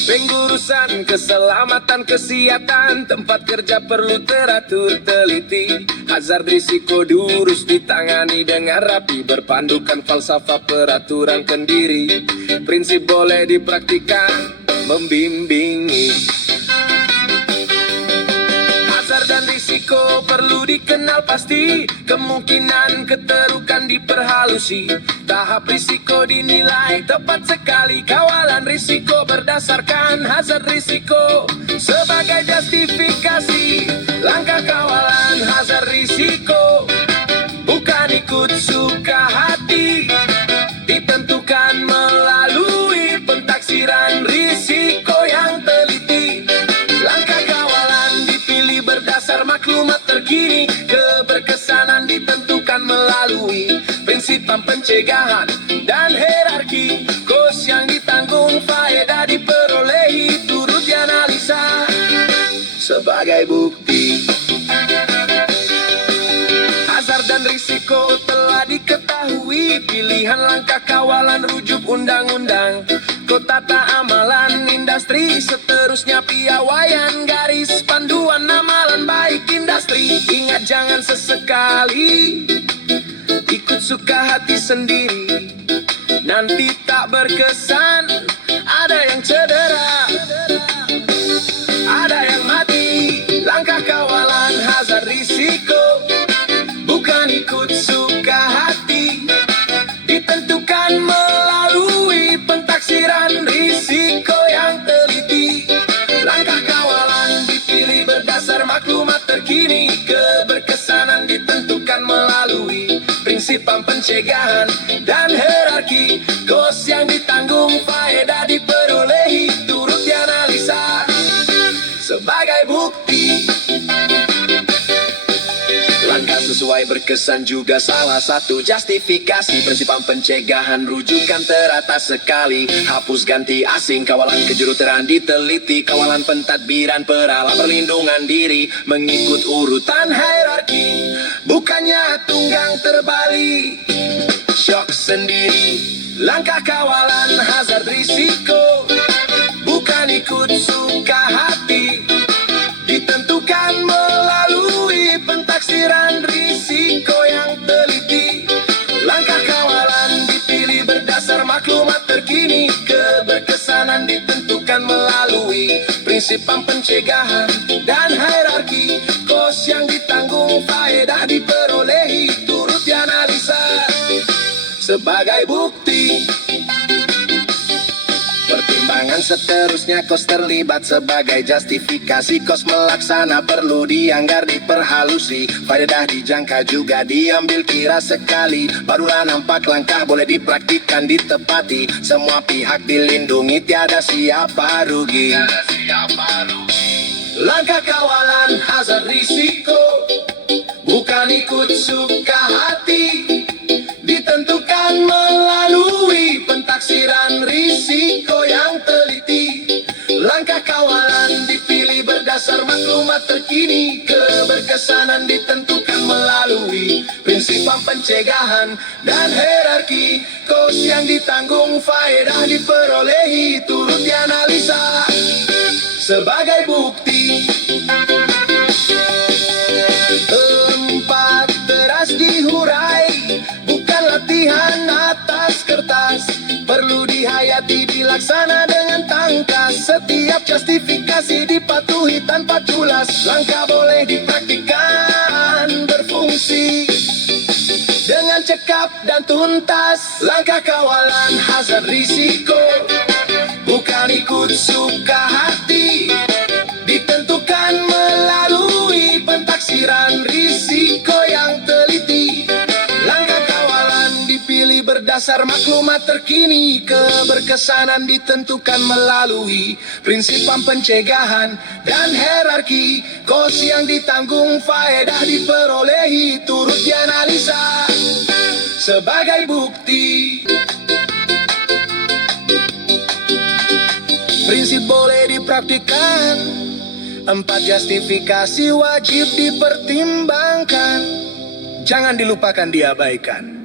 Pengurusan keselamatan kesehatan tempat kerja perlu teratur teliti. Hazard risiko diurus ditangani dengan rapi, berpandukan falsafah peraturan kendiri. Prinsip boleh dipraktikkan membimbingi. Hazard dan risiko perlu dikenal pasti, kemungkinan keterukan diperhalusi. Tahap risiko dinilai tepat sekali, kawalan risiko berdasarkan hazard risiko sebagai justifikasi. Langkah kawalan hazard risiko bukan ikut suka hati, ditentukan melalui pentaksiran risiko yang teliti. Langkah kawalan dipilih berdasar maklumat terkini, keberkesanan ditentukan melalui prinsipan pencegahan dan hierarki. Kos yang ditanggung faedah diperolehi turut dianalisa sebagai bukti. Hazard dan risiko telah diketahui, pilihan langkah kawalan rujuk undang-undang, kota tata amalan industri, seterusnya piawaian garis panduan amalan baik industri. Ingat jangan sesekali ikut suka hati sendiri, nanti tak berkesan, ada yang cedera, ada yang mati. Langkah kawalan hazard risiko bukan ikut suka hati, ditentukan melalui pentaksiran risiko yang teliti. Langkah kawalan dipilih berdasar maklumat terkini, keberkesanan ditentukan melalui prinsipan pencegahan dan hierarki. Kos yang ditanggung faedah diperolehi turut dianalisa sebagai bukti. Langkah sesuai berkesan juga salah satu justifikasi. Prinsipan pencegahan rujukan teratas sekali, hapus ganti asing, kawalan kejuruteraan diteliti, kawalan pentadbiran peralat perlindungan diri mengikut urutan hierarki, bukannya tunggang terbalik shock sendiri. Langkah kawalan hazard risiko bukan ikut suka hati, ditentukan melalui pentaksiran risiko yang teliti. Langkah kawalan dipilih berdasar maklumat terkini, keberkesanan ditentukan melalui prinsipan pencegahan dan hierarki. Kos yang ditanggung faedah diperolehi turut dianalisa sebagai bukti. Pertimbangan seterusnya kos terlibat sebagai justifikasi. Kos melaksana perlu dianggar diperhalusi, faedah dijangka juga diambil kira sekali, barulah nampak langkah boleh dipraktikkan ditepati. Semua pihak dilindungi, tiada siapa rugi. Langkah kawalan hazard risiko bukan ikut suka hati, ditentukan melalui pentaksiran risiko yang teliti. Langkah kawalan dipilih berdasar maklumat terkini, keberkesanan ditentukan melalui prinsipan pencegahan dan hierarki. Kos yang ditanggung faedah diperolehi turut dianalisa sebagai bukti. Tempat teras dihurai bukan latihan atas kertas, perlu dihayati dilaksana dengan tangkas. Setiap justifikasi dipatuhi tanpa culas, langkah boleh dipraktikkan berfungsi dengan cekap dan tuntas. Langkah kawalan hazard risiko bukan ikut suka hati, ditentukan melalui pentaksiran risiko yang teliti. Langkah kawalan dipilih berdasar maklumat terkini, keberkesanan ditentukan melalui prinsipan pencegahan dan hierarki. Kos yang ditanggung faedah diperolehi turut dianalisa sebagai bukti. Prinsip boleh dipraktikkan, 4 justifikasi wajib dipertimbangkan, jangan dilupakan diabaikan.